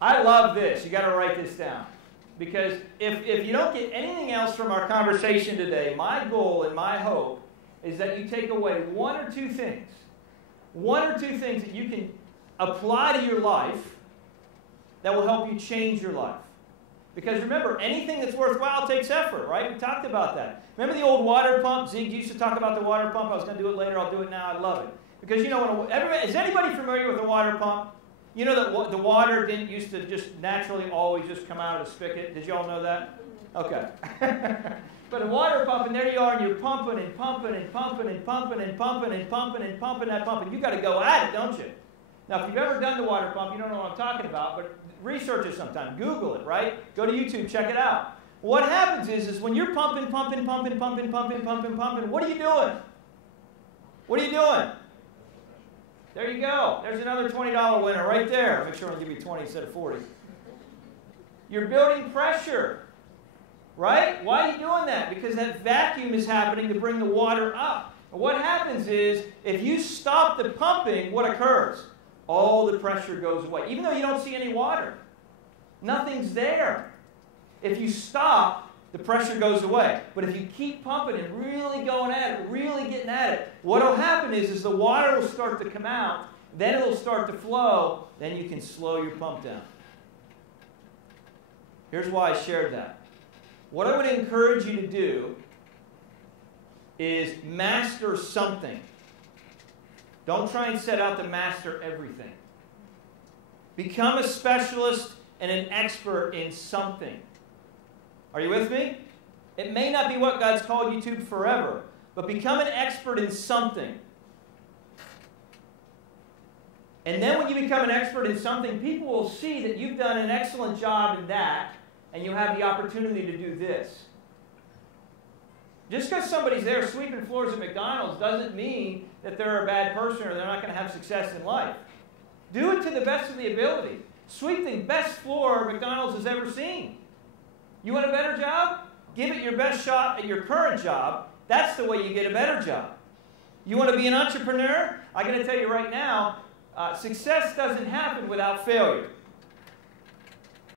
I love this. You got to write this down. Because if you don't get anything else from our conversation today, my goal and my hope is that you take away one or two things that you can apply to your life that will help you change your life. Because remember, anything that's worthwhile takes effort, right? We talked about that. Remember the old water pump? Zeke used to talk about the water pump. I was going to do it later. I'll do it now. I love it. Because, you know, is anybody familiar with a water pump? You know that the water didn't used to just naturally always just come out of the spigot. Did you all know that? Okay. But a water pump, and there you are, and you're pumping and pumping and pumping and pumping and pumping and pumping and pumping that pump, and you got to go at it, don't you? Now, if you've ever done the water pump, you don't know what I'm talking about, but research it sometime. Google it, right? Go to YouTube, check it out. What happens is when you're pumping, what are you doing? What are you doing? There you go. There's another $20 winner right there. Make sure I give you 20 instead of 40. You're building pressure, right? Why are you doing that? Because that vacuum is happening to bring the water up. And what happens is, if you stop the pumping, what occurs? All the pressure goes away. Even though you don't see any water. Nothing's there. If you stop, the pressure goes away. But if you keep pumping and really going at it, really getting at it, what will happen is the water will start to come out, then it will start to flow, then you can slow your pump down. Here's why I shared that. What I would encourage you to do is master something. Don't try and set out to master everything. Become a specialist and an expert in something. Are you with me? It may not be what God's called you to forever, but become an expert in something. And then when you become an expert in something, people will see that you've done an excellent job in that, and you have the opportunity to do this. Just because somebody's there sweeping floors at McDonald's doesn't mean that they're a bad person or they're not going to have success in life. Do it to the best of the ability. Sweep the best floor McDonald's has ever seen. You want a better job? Give it your best shot at your current job. That's the way you get a better job. You want to be an entrepreneur? I'm going to tell you right now, success doesn't happen without failure.